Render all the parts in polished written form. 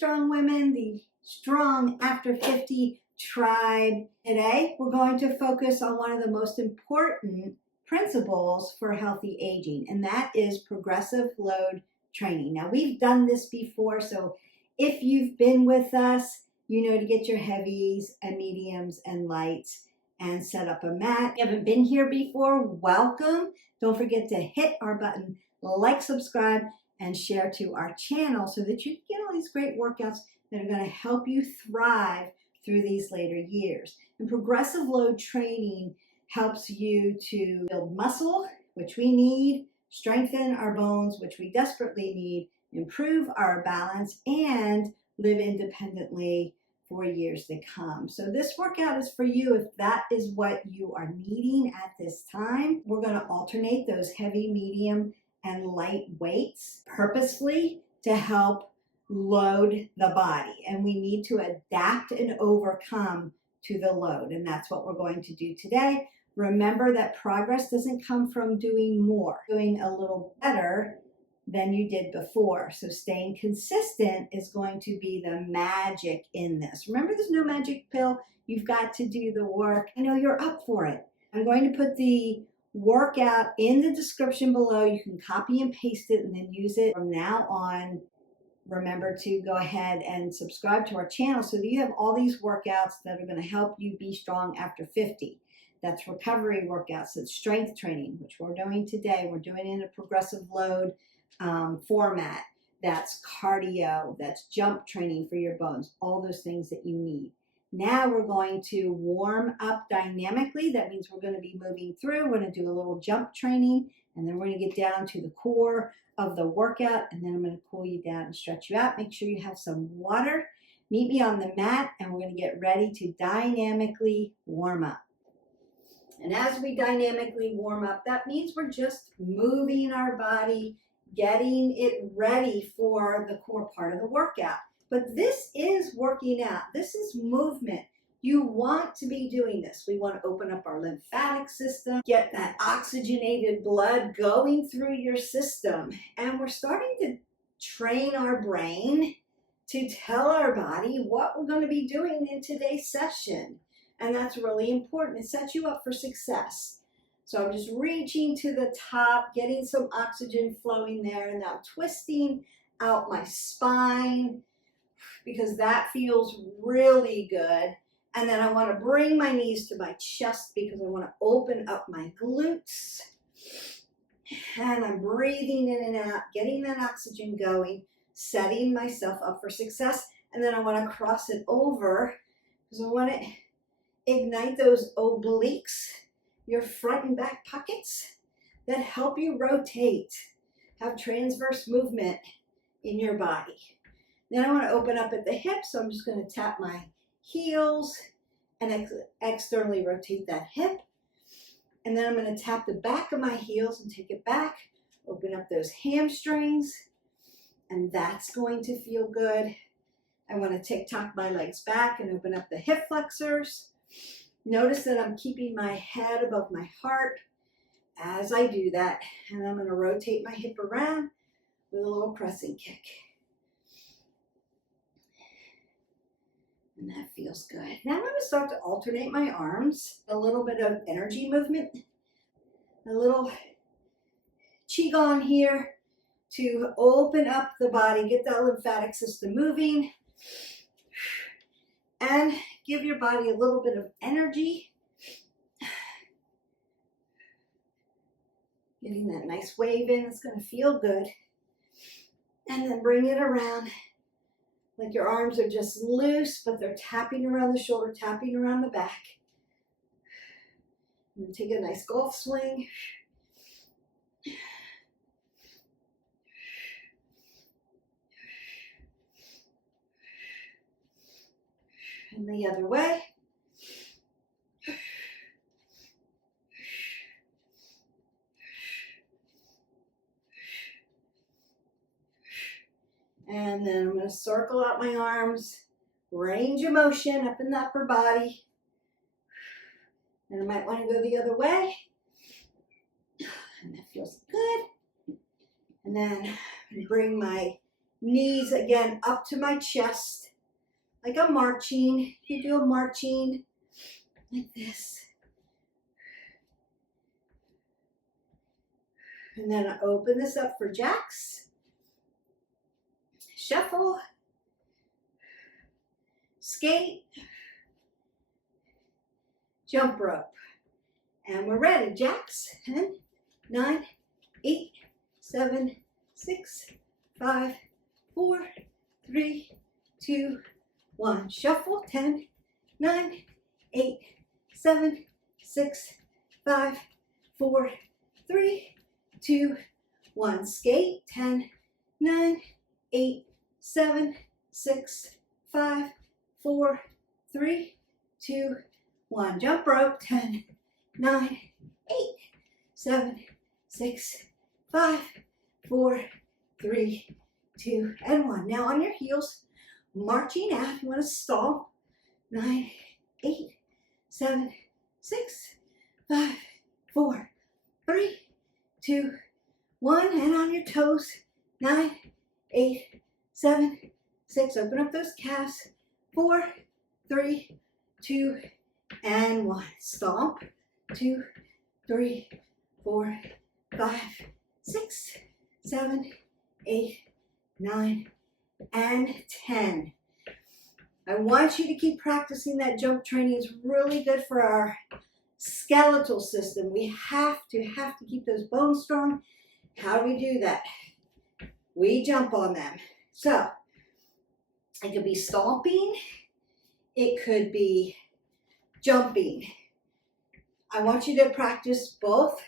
Strong Women, the Strong After 50 tribe. Today, we're going to focus on one of the most important principles for healthy aging, and that is progressive load training. Now, we've done this before, so if you've been with us, you know to get your heavies and mediums and lights and set up a mat. If you haven't been here before, welcome. Don't forget to hit our button, like, subscribe, and share to our channel so that you get all these great workouts that are going to help you thrive through these later years. And progressive load training helps you to build muscle, which we need, strengthen our bones, which we desperately need, improve our balance, and live independently for years to come. So this workout is for you if that is what you are needing at this time. We're going to alternate those heavy, medium, and light weights purposefully to help load the body. And we need to adapt and overcome to the load. And that's what we're going to do today. Remember that progress doesn't come from doing more, doing a little better than you did before. So staying consistent is going to be the magic in this. Remember, there's no magic pill. You've got to do the work. I know you're up for it. I'm going to put the workout in the description below. You can copy and paste it and then use it from now on. Remember to go ahead and subscribe to our channel so that you have all these workouts that are going to help you be strong after 50. That's recovery workouts, that's strength training, which we're doing today. We're doing it in a progressive load format. That's cardio, that's jump training for your bones, all those things that you need. Now we're going to warm up dynamically. That means we're going to be moving through. We're going to do a little jump training, and then we're going to get down to the core of the workout, and then I'm going to cool you down and stretch you out. Make sure you have some water. Meet me on the mat, and we're going to get ready to dynamically warm up. And as we dynamically warm up, that means we're just moving our body, getting it ready for the core part of the workout. But this is working out. This is movement. You want to be doing this. We want to open up our lymphatic system, get that oxygenated blood going through your system. And we're starting to train our brain to tell our body what we're going to be doing in today's session. And that's really important. It sets you up for success. So I'm just reaching to the top, getting some oxygen flowing there, and now twisting out my spine because that feels really good. And then I want to bring my knees to my chest because I want to open up my glutes. And I'm breathing in and out, getting that oxygen going, setting myself up for success. And then I want to cross it over because I want to ignite those obliques, your front and back pockets that help you rotate, have transverse movement in your body. Then I want to open up at the hips, so I'm just going to tap my heels and externally rotate that hip. And then I'm going to tap the back of my heels and take it back, open up those hamstrings, and that's going to feel good. I want to tick-tock my legs back and open up the hip flexors. Notice that I'm keeping my head above my heart as I do that, and I'm going to rotate my hip around with a little pressing kick. And that feels good. Now I'm going to start to alternate my arms, a little bit of energy movement, a little qigong here to open up the body, get that lymphatic system moving, and give your body a little bit of energy. Getting that nice wave in, it's going to feel good. And then bring it around like your arms are just loose, but they're tapping around the shoulder, tapping around the back. And then take a nice golf swing. And the other way. And then I'm going to circle out my arms, range of motion up in the upper body. And I might want to go the other way. And that feels good. And then bring my Knees again up to my chest, like I'm marching. You do a marching like this. And then I open this up for jacks. Shuffle. Skate. Jump rope. And we're ready. Jacks. 10, 9, 8, 7, 6, 5, 4, 3, 2, 1. Shuffle. 10, 9, 8, 7, 6, 5, 4, 3, 2, 1. Skate. 10, 9, 8, 7, 6, 5, 4, 3, 2, 1. Jump rope. 10, 9, 8, 7, 6, 5, 4, 3, 2, and 1. Now on your heels, marching out. You want to stomp. 9, 8, 7, 6, 5, 4, 3, 2, 1. And on your toes. 9, 8, 7, 6. Open up those calves. 4, 3, 2, and 1. Stomp. 2, 3, 4, 5, 6, 7, 8, 9, and 10. I want you to keep practicing that jump training. It's really good for our skeletal system. We have to keep those bones strong. How do we do that? We jump on them. So it could be stomping. It could be jumping. I want you to practice both.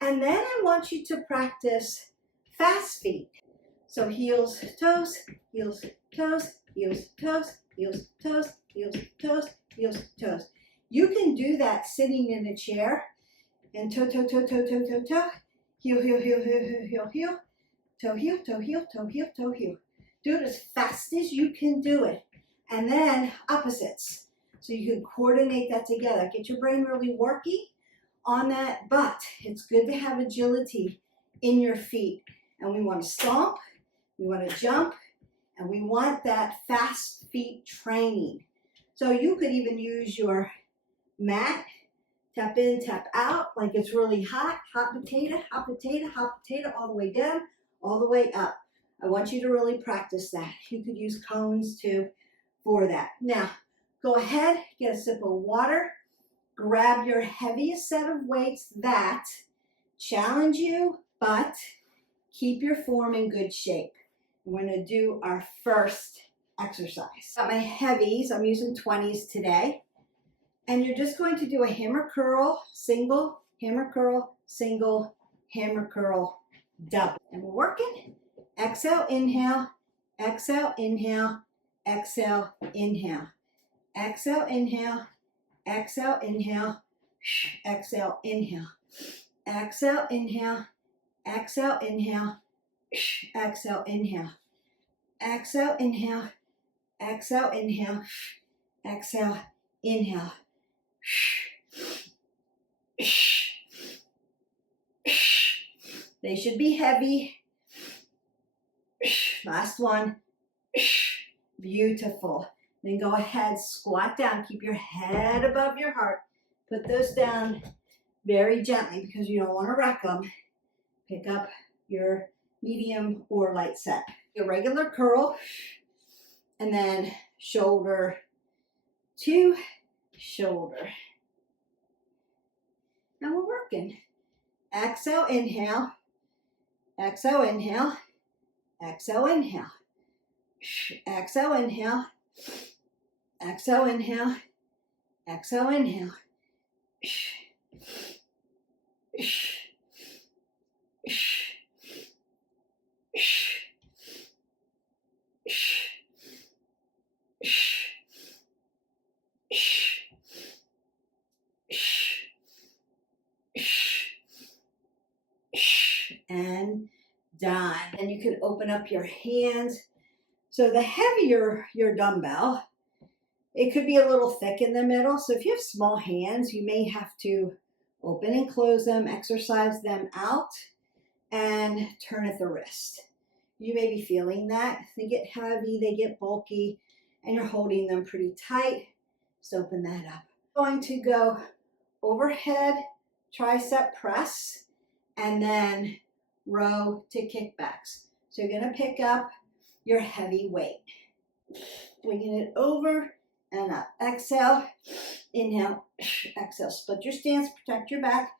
And then I want you to practice fast feet. So heels, toes, heels, toes, heels, toes, heels, toes, heels, toes, heels, toes. You can do that sitting in a chair. And toe, toe, toe, toe, toe, toe, toe. Heel, heel, heel, heel, heel, heel, heel. Toe, heel, toe, heel, toe, heel, toe, heel. Do it as fast as you can do it. And then opposites. So you can coordinate that together. Get your brain really working on that, but it's good to have agility in your feet. And we want to stomp, we want to jump, and we want that fast feet training. So you could even use your mat, tap in, tap out, like it's really hot, hot potato, hot potato, hot potato, all the way down, all the way up. I want you to really practice that. You could use cones too for that. Now, go ahead, get a sip of water, grab your heaviest set of weights that challenge you, but keep your form in good shape. We're going to do our first exercise. Got my heavies, I'm using 20s today. And you're just going to do a hammer curl, single, hammer curl, single, hammer curl, double. And we're working. Exhale, inhale, exhale, inhale, exhale, inhale. Exhale, inhale, exhale, inhale, exhale, inhale. Exhale, inhale, exhale, inhale, exhale, inhale. Exhale, inhale, exhale, inhale, exhale, inhale. They should be heavy. Last one. Beautiful. Then go ahead, squat down. Keep your head above your heart. Put those down very gently because you don't want to wreck them. Pick up your medium or light set. Your regular curl. And then shoulder to shoulder. Now we're working. Exhale, inhale. Exhale, inhale. Exhale, inhale. Exhale, inhale. Exhale, inhale. Exhale, inhale. And done. And you can open up your hands. So the heavier your dumbbell, it could be a little thick in the middle. So if you have small hands, you may have to open and close them, exercise them out, and turn at the wrist. You may be feeling that. They get heavy, they get bulky, and you're holding them pretty tight. Just open that up. Going to go overhead tricep press and then row to kickbacks. So you're going to pick up your heavy weight. Bringing it over and up. Exhale, inhale, exhale. Split your stance, protect your back.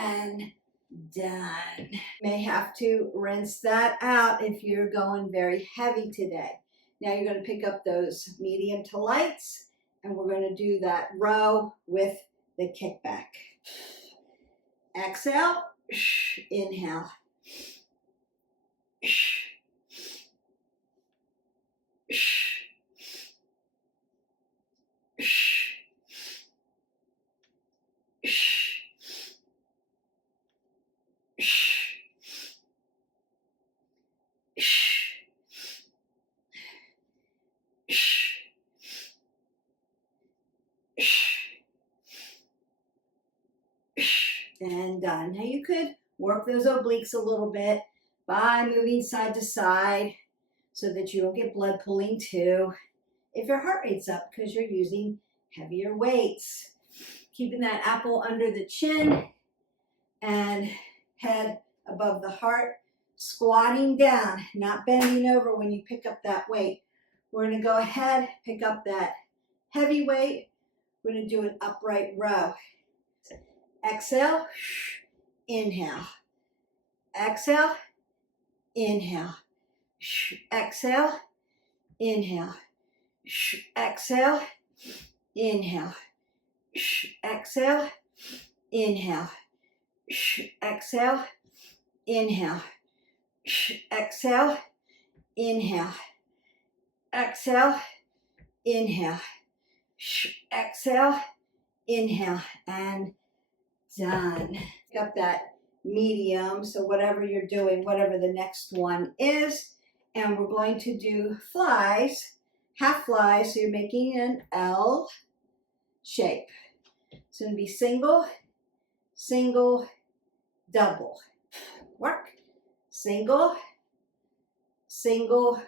And done. May have to rinse that out if you're going very heavy today. Now you're going to pick up those medium to lights, and we're going to do that row with the kickback. Exhale, inhale. And done. Now you could work those obliques a little bit by moving side to side so that you don't get blood pooling too. If your heart rate's up because you're using heavier weights. Keeping that apple under the chin and head above the heart. Squatting down, not bending over when you pick up that weight. We're going to go ahead, pick up that heavy weight. We're going to do an upright row. Exhale, inhale. Exhale, inhale. Exhale, inhale. Exhale, inhale. Exhale, inhale. Exhale, inhale. Exhale, inhale. Exhale, inhale. Exhale, inhale, and done. Pick up that medium, so whatever you're doing, whatever the next one is, and we're going to do flies, half flies, so you're making an L shape. It's going to be single, single, double. Work. Single, single,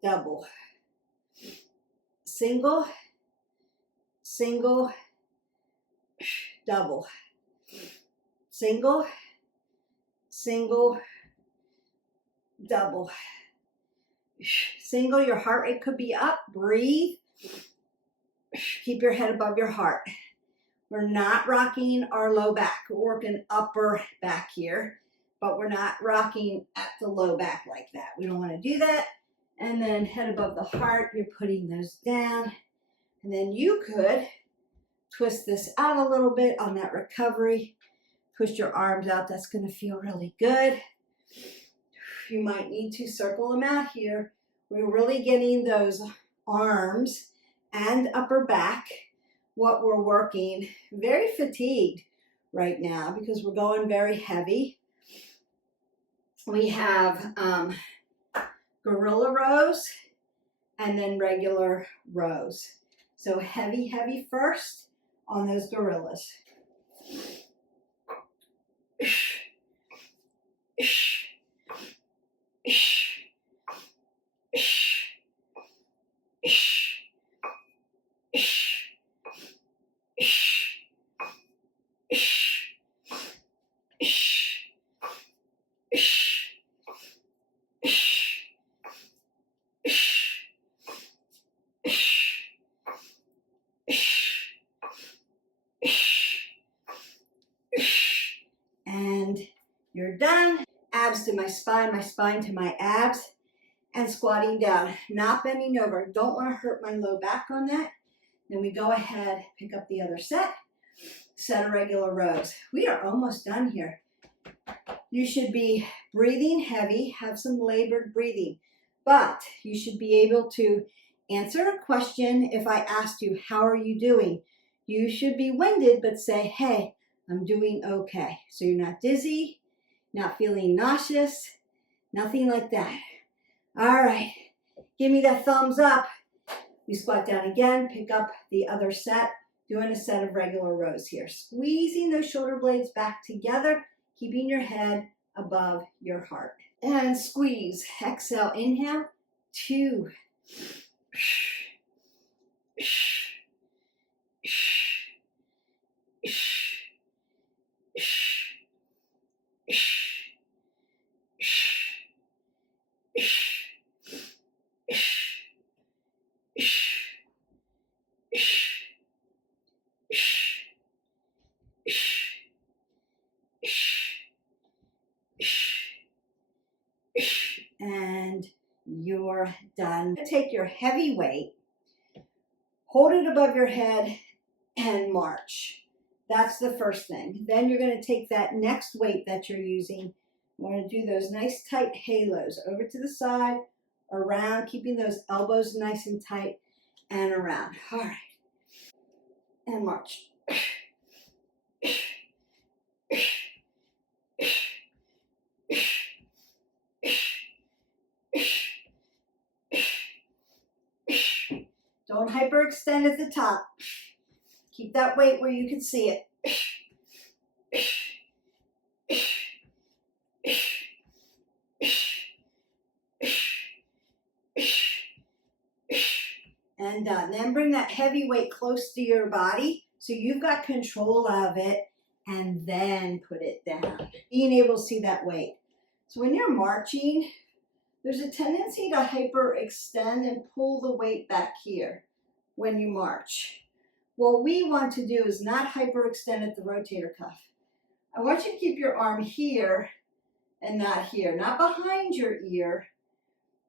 double. Single, single, double. Single, single, double. Single, your heart rate could be up. Breathe. Keep your head above your heart. We're not rocking our low back. We're working upper back here, but we're not rocking at the low back like that. We don't want to do that. And then head above the heart, you're putting those down. And then you could twist this out a little bit on that recovery. Push your arms out. That's going to feel really good. You might need to circle them out here. We're really getting those arms and upper back. What we're working, very fatigued right now because we're going very heavy. We have gorilla rows and then regular rows. So heavy, heavy first on those gorillas. And you're done. Abs to my spine to my abs, and squatting down, not bending over. Don't want to hurt my low back on that. Then we go ahead, pick up the other set of regular rows. We are almost done here. You should be breathing heavy, have some labored breathing, but you should be able to answer a question. If I asked you, how are you doing? You should be winded, but say, hey, I'm doing okay. So you're not dizzy, not feeling nauseous, Nothing like that. All right, give me that thumbs up. We squat down again, pick up the other set, doing a set of regular rows here. Squeezing those shoulder blades back together, keeping your head above your heart. And squeeze. Exhale, inhale, 2. And you're done. Take your heavy weight, hold it above your head, and march. That's the first thing. Then you're going to take that next weight that you're using. We're going to do those nice tight halos over to the side, around, keeping those elbows nice and tight, and around. All right. And march. Don't hyperextend at the top. Keep that weight where you can see it. And done. Then bring that heavy weight close to your body so you've got control of it, and then put it down. Being able to see that weight. So when you're marching, there's a tendency to hyperextend and pull the weight back here when you march. What we want to do is not hyperextend at the rotator cuff. I want you to keep your arm here and not here, not behind your ear,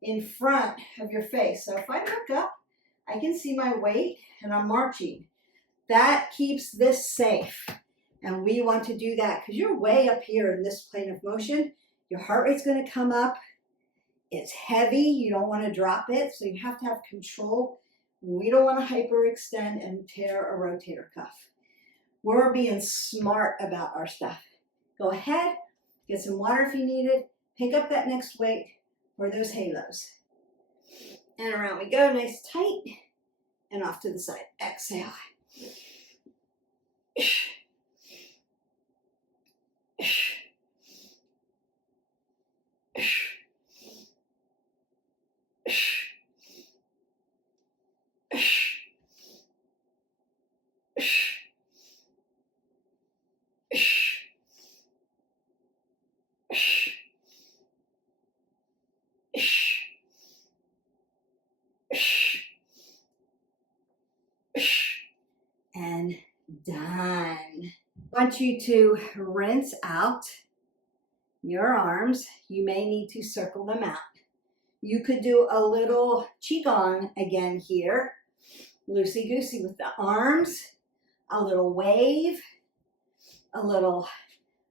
in front of your face. So if I look up, I can see my weight and I'm marching. That keeps this safe. And we want to do that because you're way up here in this plane of motion. Your heart rate's going to come up. It's heavy. You don't want to drop it. So you have to have control. We don't want to hyperextend and tear a rotator cuff. We're being smart about our stuff. Go ahead, get some water if you need it. Pick up that next weight for those halos. And around we go, nice tight, and off to the side. Exhale. And done. I want you to rinse out your arms. You may need to circle them out. You could do a little qigong again here. Loosey-goosey with the arms. A little wave. A little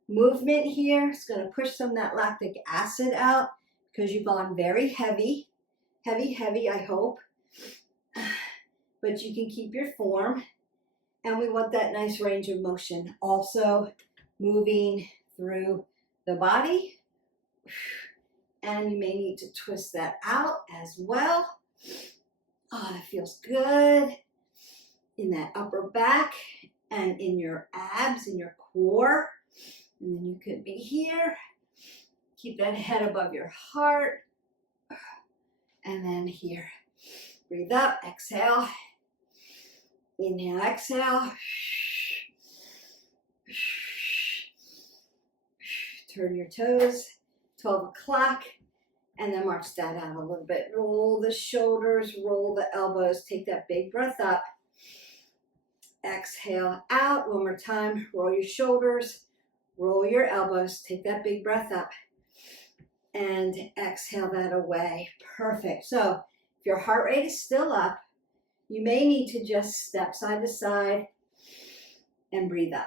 movement here. It's going to push some of that lactic acid out because you've gone very heavy. Heavy, I hope. But you can keep your form. And we want that nice range of motion. Also moving through the body. And you may need to twist that out as well. Oh, that feels good. In that upper back and in your abs, in your core. And then you could be here. Keep that head above your heart. And then here. Breathe up, exhale. Inhale, exhale. Turn your toes, 12 o'clock, and then march that out a little bit. Roll the shoulders, roll the elbows. Take that big breath up. Exhale out. One more time. Roll your shoulders, roll your elbows. Take that big breath up. And exhale that away. Perfect. So if your heart rate is still up, you may need to just step side to side and breathe up.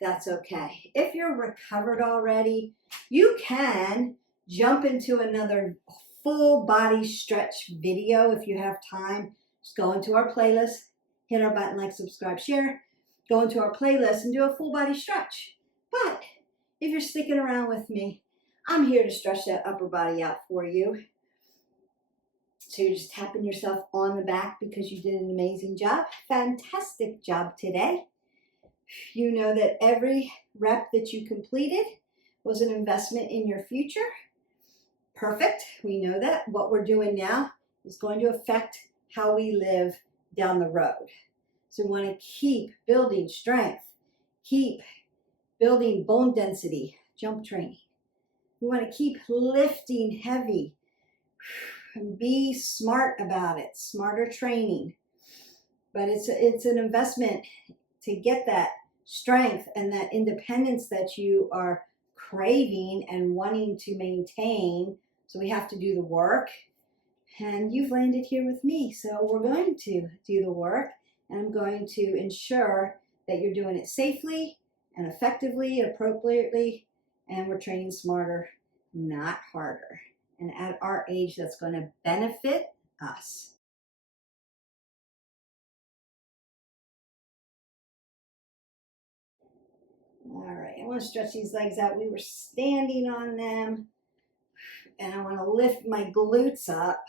That's okay. If you're recovered already, you can jump into another full body stretch video if you have time. Just go into our playlist, hit our button, like, subscribe, share, go into our playlist and do a full body stretch. But if you're sticking around with me, I'm here to stretch that upper body out for you. So you're just tapping yourself on the back because you did an amazing job. Fantastic job today. You know that every rep that you completed was an investment in your future. Perfect. We know that. What we're doing now is going to affect how we live down the road. So we want to keep building strength, keep building bone density, jump training. We want to keep lifting heavy and be smart about it, smarter training. But it's an investment to get that strength and that independence that you are craving and wanting to maintain. So we have to do the work. And you've landed here with me. So we're going to do the work, and I'm going to ensure that you're doing it safely and effectively, appropriately, and we're training smarter, not harder. And at our age, that's going to benefit us. All right, I want to stretch these legs out. We were standing on them, and I want to lift my glutes up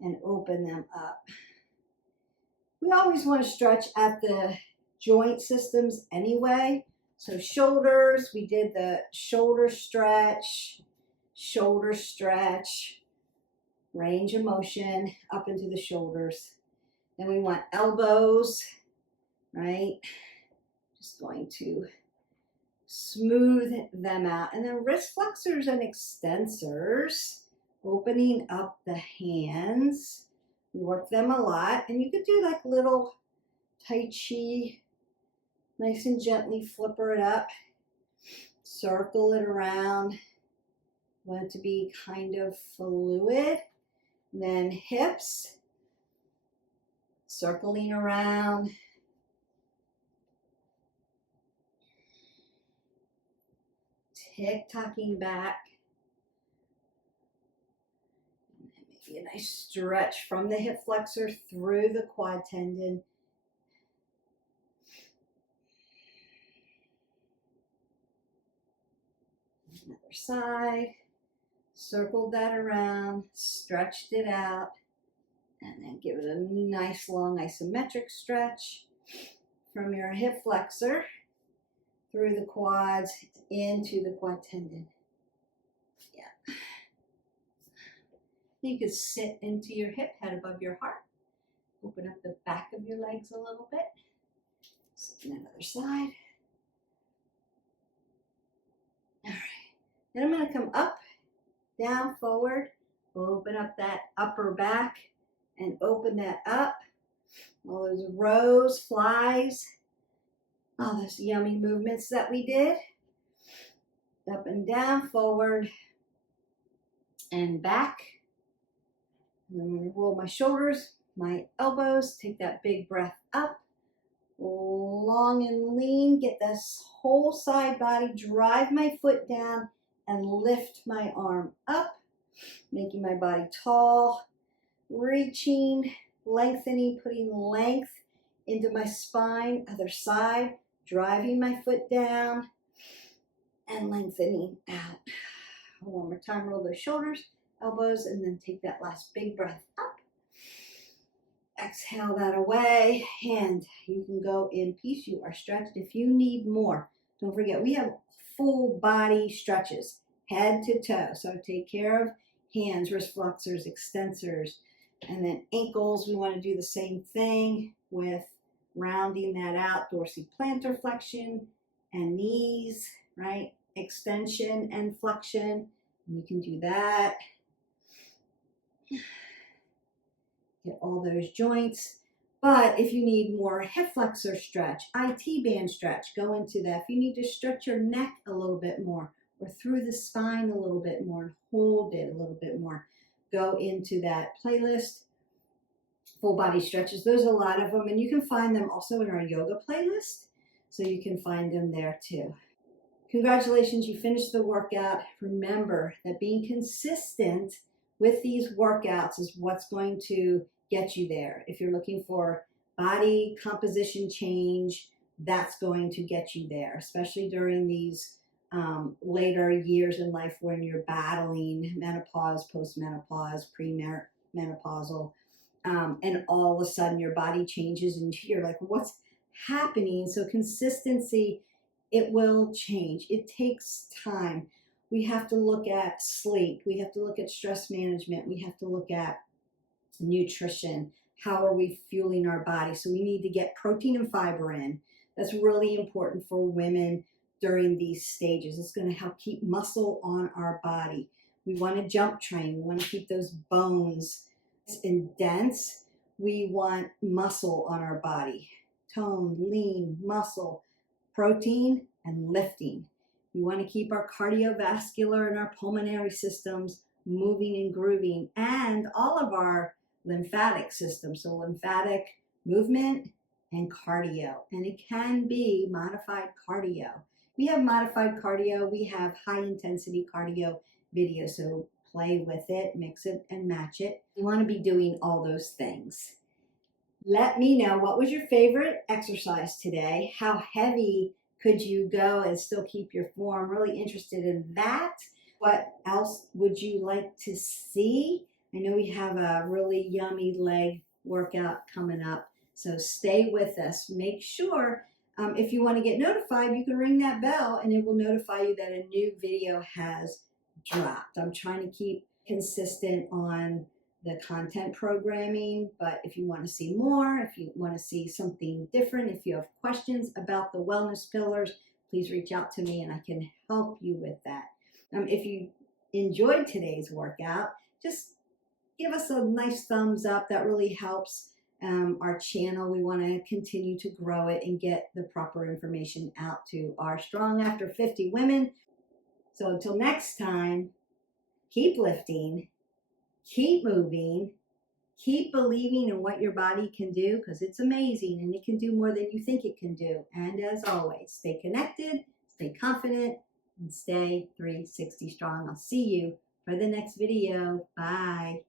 and open them up. We always want to stretch at the joint systems anyway. So shoulders, we did the shoulder stretch, range of motion up into the shoulders. Then we want elbows, right? Just going to smooth them out. And then wrist flexors and extensors, opening up the hands. We work them a lot. And you could do like little Tai Chi, nice and gently flipper it up, circle it around. Want it to be kind of fluid. And then hips, circling around. Tick-tocking back. And then maybe a nice stretch from the hip flexor through the quad tendon. Another side. Circled that around, stretched it out, and then give it a nice long isometric stretch from your hip flexor through the quads into the quad tendon. Yeah. You could sit into your hip, head above your heart. Open up the back of your legs a little bit. Sit on another side. All right. Then I'm going to come up, down, forward, open up that upper back and open that up. All those rows, flies, all those yummy movements that we did. Up and down, forward and back. And I'm going to roll my shoulders, my elbows, take that big breath up. Long and lean, get this whole side body, drive my foot down and lift my arm up, making my body tall, reaching, lengthening, putting length into my spine, other side, driving my foot down and lengthening out. One more time, roll those shoulders, elbows, and then take that last big breath up. Exhale that away, and you can go in peace. You are stretched. If you need more, don't forget, we have full body stretches, head to toe. So take care of hands, wrist flexors, extensors, and then ankles. We want to do the same thing with rounding that out, dorsiplantar flexion and knees, right? Extension and flexion. And you can do that. Get all those joints. But if you need more hip flexor stretch, IT band stretch, go into that. If you need to stretch your neck a little bit more or through the spine a little bit more and hold it a little bit more, go into that playlist, full body stretches. There's a lot of them, and you can find them also in our yoga playlist, so you can find them there too. Congratulations, you finished the workout. Remember that being consistent with these workouts is what's going to get you there. If you're looking for body composition change, that's going to get you there, especially during these later years in life when you're battling menopause, postmenopause, premenopausal, and all of a sudden your body changes and you're like, what's happening? So consistency, it will change. It takes time. We have to look at sleep. We have to look at stress management. We have to look at nutrition. How are we fueling our body? So we need to get protein and fiber in. That's really important for women during these stages. It's going to help keep muscle on our body. We want to jump train. We want to keep those bones and dense. We want muscle on our body. Tone, lean, muscle, protein, and lifting. We want to keep our cardiovascular and our pulmonary systems moving and grooving, and all of our lymphatic systems. So lymphatic movement and cardio. And it can be modified cardio. We have modified cardio. We have high intensity cardio videos. So play with it, mix it, and match it. You want to be doing all those things. Let me know, what was your favorite exercise today? How heavy could you go and still keep your form? Really interested in that. What else would you like to see? I know we have a really yummy leg workout coming up, so stay with us. Make sure if you want to get notified, you can ring that bell and it will notify you that a new video has dropped. I'm trying to keep consistent on the content programming, but if you want to see more, if you want to see something different, if you have questions about the wellness pillars, please reach out to me and I can help you with that. If you enjoyed today's workout, just give us a nice thumbs up. That really helps our channel. We want to continue to grow it and get the proper information out to our Strong After 50 women. So until next time, keep lifting, keep moving, keep believing in what your body can do, because it's amazing and it can do more than you think it can do. And as always, stay connected, stay confident, and stay 360 strong. I'll see you for the next video. Bye.